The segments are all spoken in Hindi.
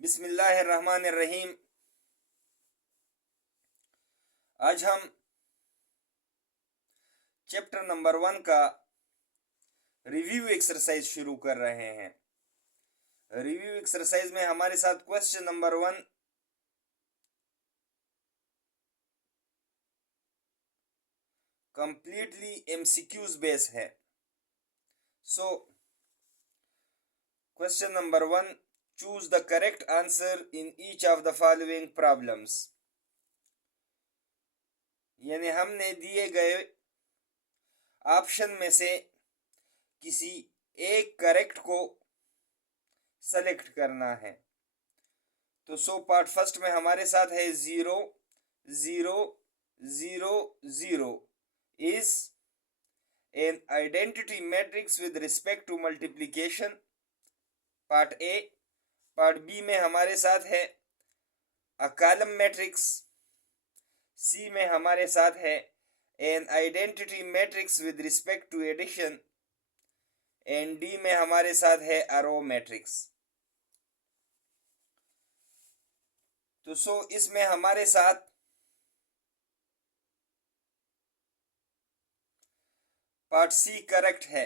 बिस्मिल्लाहिर्रहमानिर्रहीम। आज हम चैप्टर नंबर 1 का रिव्यू एक्सरसाइज शुरू कर रहे हैं। रिव्यू एक्सरसाइज में हमारे साथ question number 1 completely MCQs base है। So question number 1, choose the correct answer in each of the following problems. यानी हमने दिए गए ऑप्शन में से किसी एक करेक्ट को सेलेक्ट करना है। तो पार्ट फर्स्ट में हमारे साथ है 0 0 0 0 is an identity matrix with respect to multiplication, part A. Part B में हमारे साथ है अ कॉलम मैट्रिक्स, सी में हमारे साथ है an identity matrix with respect to addition, and D में हमारे साथ है अ रो मैट्रिक्स। तो इसमें हमारे साथ पार्ट सी करेक्ट है,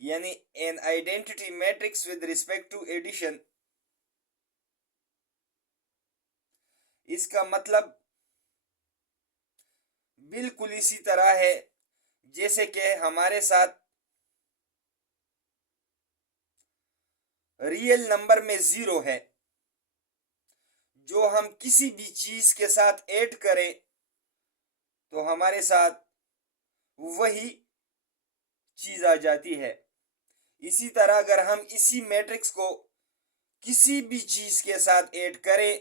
यानी an identity matrix with respect to addition. इसका मतलब बिल्कुल इसी तरह है जैसे कि हमारे साथ रियल नंबर में 0 है, जो हम किसी भी चीज के साथ ऐड करें तो हमारे साथ वही चीज आ जाती है। इसी तरह अगर हम इसी मैट्रिक्स को किसी भी चीज के साथ ऐड करें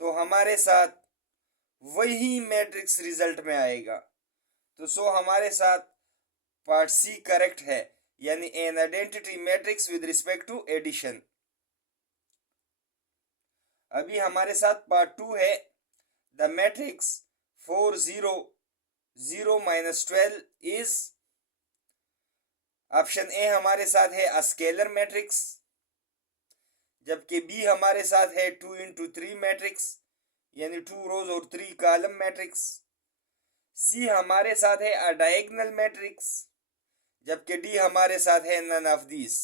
तो हमारे साथ वही मैट्रिक्स रिजल्ट में आएगा। तो हमारे साथ पार्ट सी करेक्ट है, यानी an identity matrix with respect to addition. अभी हमारे साथ पार्ट 2 है the matrix 4 0 0 -12 is. Option A हमारे साथ है अ स्केलर मैट्रिक्स, जबकि बी हमारे साथ है 2 into 3 मैट्रिक्स, यानी 2 रोज और 3 कॉलम मैट्रिक्स। सी हमारे साथ है अ डायगोनल मैट्रिक्स, जबकि डी हमारे साथ है नन ऑफ दीस।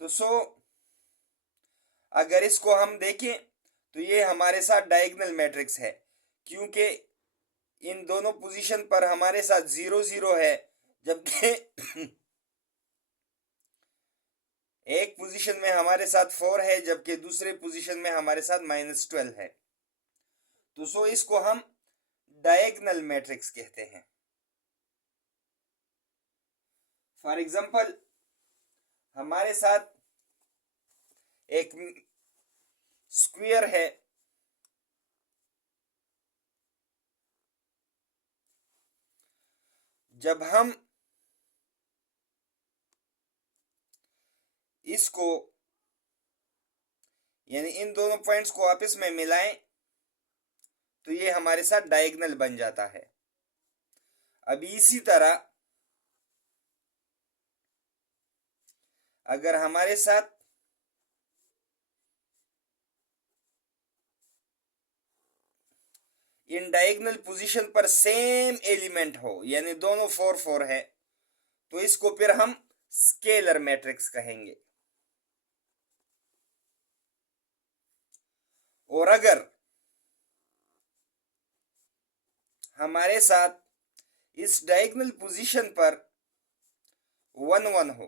तो अगर इसको हम देखें तो ये हमारे साथ डायगोनल मैट्रिक्स है, क्योंकि इन दोनों पोजीशन पर हमारे साथ 0 0 है, जबकि एक पोजीशन में हमारे साथ 4 है, जबकि दूसरे पोजीशन में हमारे साथ -12 है। तो इसको हम डायगोनल मैट्रिक्स कहते हैं। फॉर एग्जांपल हमारे साथ एक स्क्वायर है, जब हम इसको यानी इन दोनों पॉइंट्स को आपस में मिलाएं तो ये हमारे साथ डायगोनल बन जाता है। अभी इसी तरह अगर हमारे साथ इन डायगोनल पोजीशन पर सेम एलिमेंट हो, यानी दोनों 4 4 है, तो इसको फिर हम स्केलर मैट्रिक्स कहेंगे। और अगर हमारे साथ इस डायगोनल पोजीशन पर 1 1 हो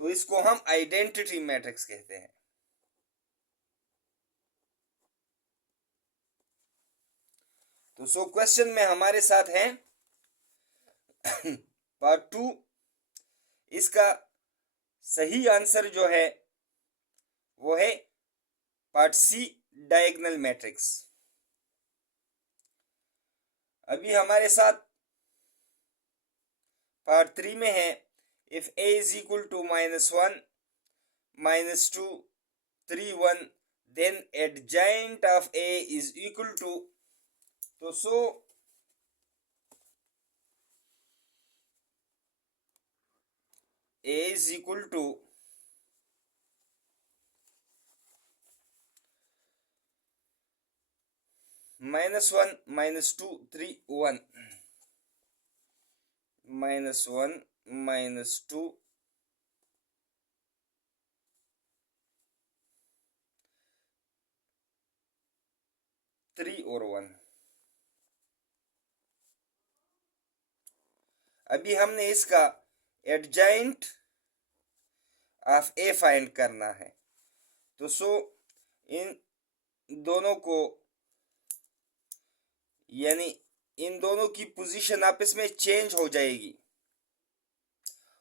तो इसको हम आइडेंटिटी मैट्रिक्स कहते हैं। तो क्वेश्चन में हमारे साथ है पार्ट 2, इसका सही आंसर जो है वो है पार्ट सी डायगोनल मैट्रिक्स। अभी हमारे साथ पार्ट 3 में है if a is equal to -1 -2 3 1 then adjoint of a is equal to। तो ए इज इक्वल टू -1 -2 3 1 -1 -2 3 और 1। अभी हमने इसका एडजाइंट ऑफ ए फाइंड करना है। तो इन दोनों को यानी इन दोनों की पोजीशन आपस में चेंज हो जाएगी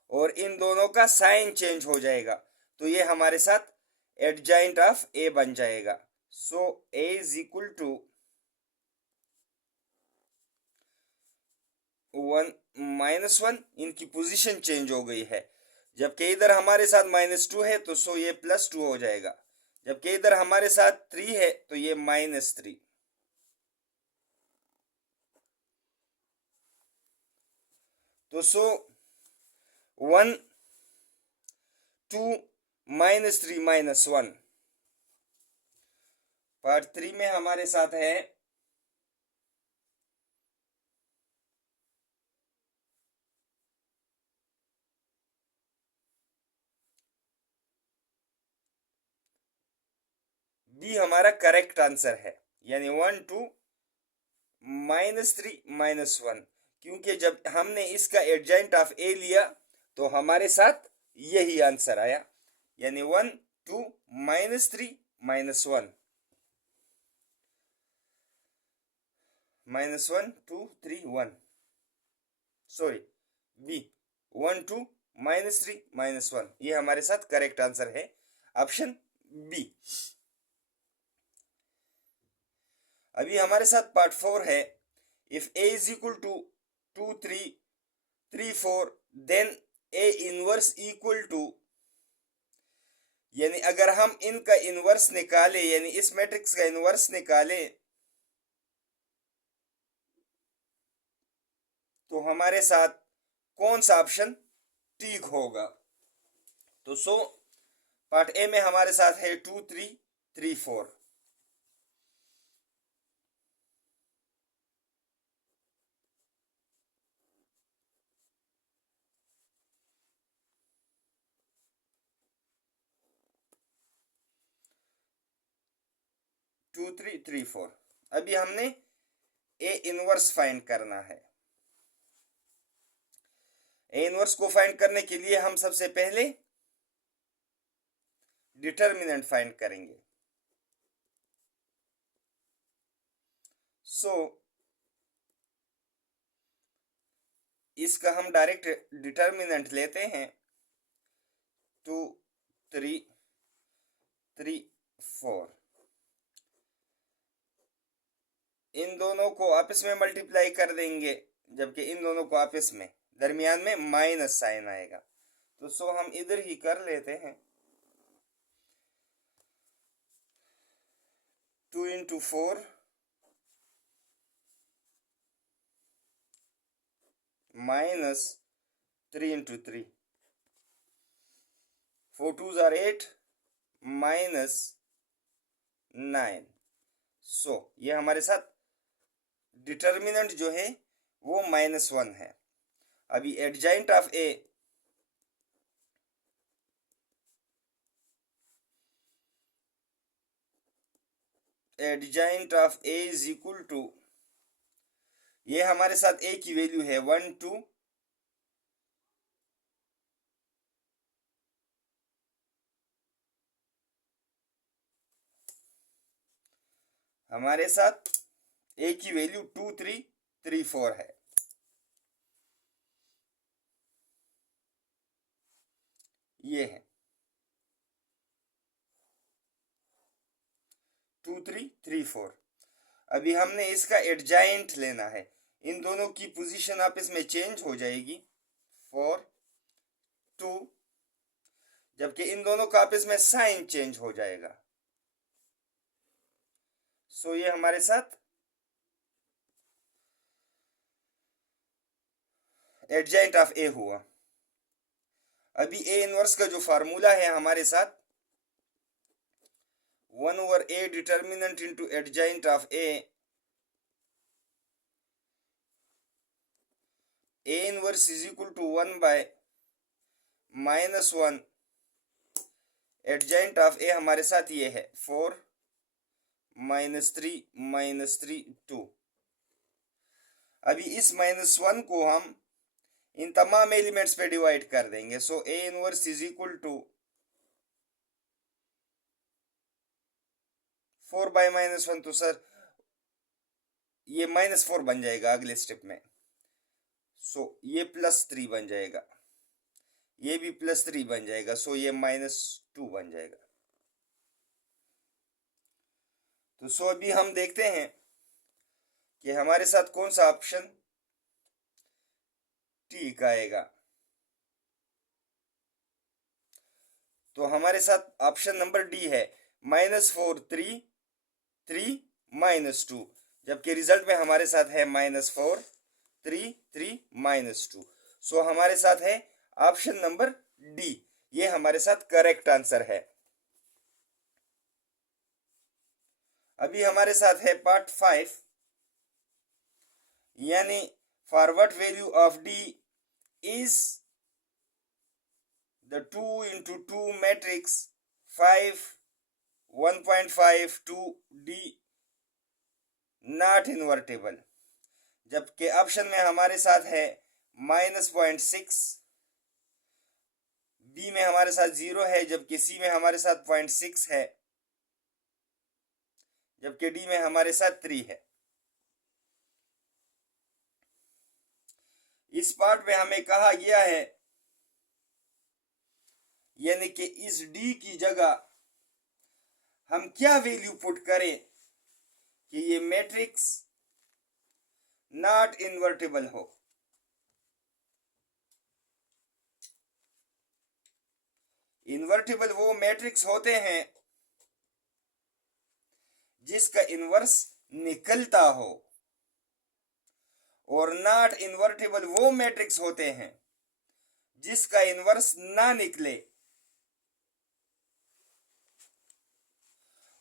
और इन दोनों का साइन चेंज हो जाएगा, तो ये हमारे साथ एडजाइंट ऑफ ए बन जाएगा। सो ए इज इक्वल टू 1 -1, इनकी पोजीशन चेंज हो गई है। जबकि इधर हमारे साथ -2 है तो ये +2 हो जाएगा, जबकि इधर हमारे साथ 3 है तो ये -3। तो 1 2 -3 -1 पार्ट 3 में हमारे साथ है बी हमारा करेक्ट आंसर है, यानी 1 2 -3 -1, क्योंकि जब हमने इसका एडजाइंट ऑफ ए लिया तो हमारे साथ यही आंसर आया, यानी 1 2 -3 -1 -1 2 3 1 सॉरी बी 1 2 -3 -1, ये हमारे साथ करेक्ट आंसर है, ऑप्शन बी। अभी हमारे साथ पार्ट 4 है। If A is equal to 2 3 3 4 then A inverse equal to, यानी अगर हम इनका इनवर्स निकाले, यानी इस मैट्रिक्स का इनवर्स निकाले, तो हमारे साथ कौन सा ऑप्शन ठीक होगा। तो पार्ट ए में हमारे साथ है 2 3 3 4। 2 3 3 4। अभी हमने ए इनवर्स फाइंड करना है। ए इनवर्स को फाइंड करने के लिए हम सबसे पहले डिटर्मिनेंट फाइंड करेंगे। इसका हम डायरेक्ट डिटर्मिनेंट लेते हैं 2 3 3 4। इन दोनों को आपस में मल्टीप्लाई कर देंगे, जबकि इन दोनों को आपस में दरमियान में माइनस साइन आएगा। तो हम इधर ही कर लेते हैं 2 × 4 -3 × 3, 4 2s are 8 -9। ये हमारे साथ डिटर्मिनेंट जो है वो -1 है। अभी adjoint of A, adjoint of A is equal to, ये हमारे साथ ए की वैल्यू है 1 2 हमारे साथ ए की वैल्यू 2 3 3 4 है। ये है 2 3 3 4। अभी हमने इसका एडजाइंट लेना है। इन दोनों की पोजीशन आपस में चेंज हो जाएगी 4 2, जबकि इन दोनों का आपस में साइन चेंज हो जाएगा। ये हमारे साथ एडजाइंट ऑफ ए हुआ। अभी ए इनवर्स का जो फार्मूला है हमारे साथ 1/a determinant into adjoint of A inverse is equal to 1/-1 adjoint of A हमारे साथ ये है 4 -3 -3 2। अभी इस -1 को हम इन तमाम एलिमेंट्स पे डिवाइड कर देंगे। So A inverse is equal to 4/-1 तो सर ये -4 बन जाएगा अगले स्टेप में। सो ये +3 बन जाएगा, ये भी +3 बन जाएगा। सो ये -2 बन जाएगा। तो सो अभी हम देखते हैं कि हमारे साथ कौन सा ऑप्शन ठीक आएगा। तो हमारे साथ ऑप्शन नंबर डी है -4 3 3 -2, जबकि रिजल्ट में हमारे साथ है -4 3 3 -2। सो हमारे साथ है ऑप्शन नंबर डी, ये हमारे साथ करेक्ट आंसर है। अभी हमारे साथ है पार्ट 5, यानी for what value of D is the 2 into 2 matrix 5 1.5 2 D not invertible, जबकि ऑप्शन में हमारे साथ है -0.6, बी में हमारे साथ 0 है, जबकि सी में हमारे साथ 0.6 है, जबकि डी में हमारे साथ 3 है। इस पार्ट में हमें कहा गया है, यानी कि इस डी की जगह हम क्या वैल्यू पुट करें कि ये मैट्रिक्स नॉट इन्वर्टेबल हो। इन्वर्टेबल वो मैट्रिक्स होते हैं जिसका इन्वर्स निकलता हो, और नॉट इन्वर्टेबल वो मैट्रिक्स होते हैं जिसका इन्वर्स ना निकले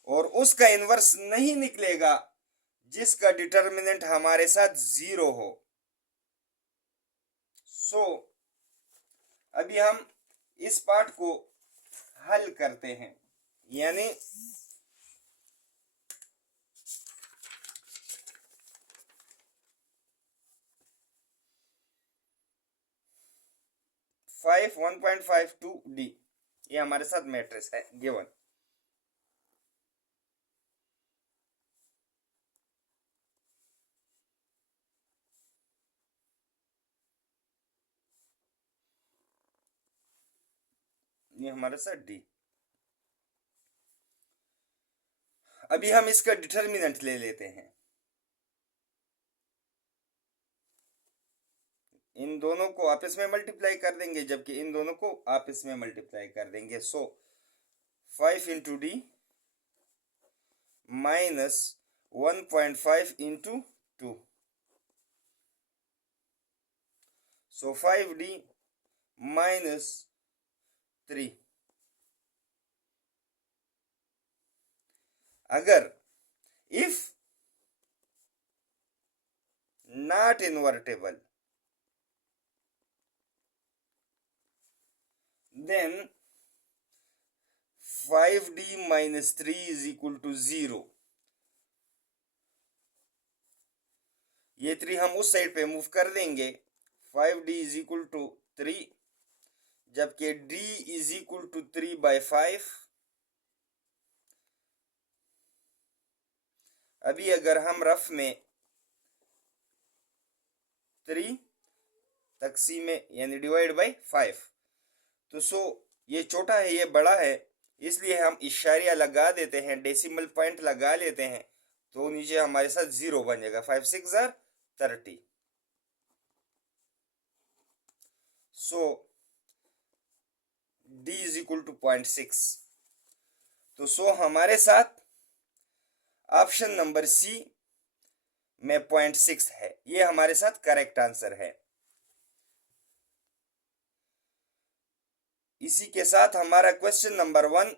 और उसका इन्वर्स नहीं निकलेगा जिसका डिटर्मिनेंट हमारे साथ 0 हो। सो अभी हम इस पार्ट को हल करते हैं, यानी फाइव 1.52 डी ये हमारे साथ मैट्रिक्स है गिवन। ये हमारे साथ डी। अभी हम इसका डिटर्मिनेंट ले लेते हैं। इन दोनों को आपस में मल्टीप्लाई कर देंगे, जबकि इन दोनों को आपस में मल्टीप्लाई कर देंगे। सो 5 into d minus 1.5 into 2, so 5d minus 3। अगर if not invertible, then 5d minus 3 is equal to 0। ये 3 हम उस साइड पे मूव कर देंगे। 5d is equal to 3, जबकि d is equal to 3/5। अभी अगर हम रफ में 3 तकसीम में यानी डिवाइड बाय 5, तो सो ये छोटा है ये बड़ा है, इसलिए हम इशारिया लगा देते हैं, डेसिमल पॉइंट लगा लेते हैं, तो नीचे हमारे साथ 0 बन जाएगा। 5 6 30। सो d इज इक्वल टू 0.6। तो सो हमारे साथ ऑप्शन नंबर सी में 0.6 है, ये हमारे साथ करेक्ट आंसर है। इसी के साथ हमारा question number 1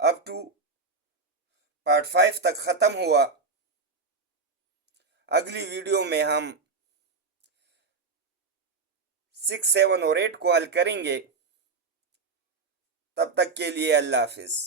up to part 5 तक ख़त्म हुआ। अगली वीडियो में हम 6, 7 और 8 को हल करेंगे। तब तक के लिए अल्लाह हाफिज़।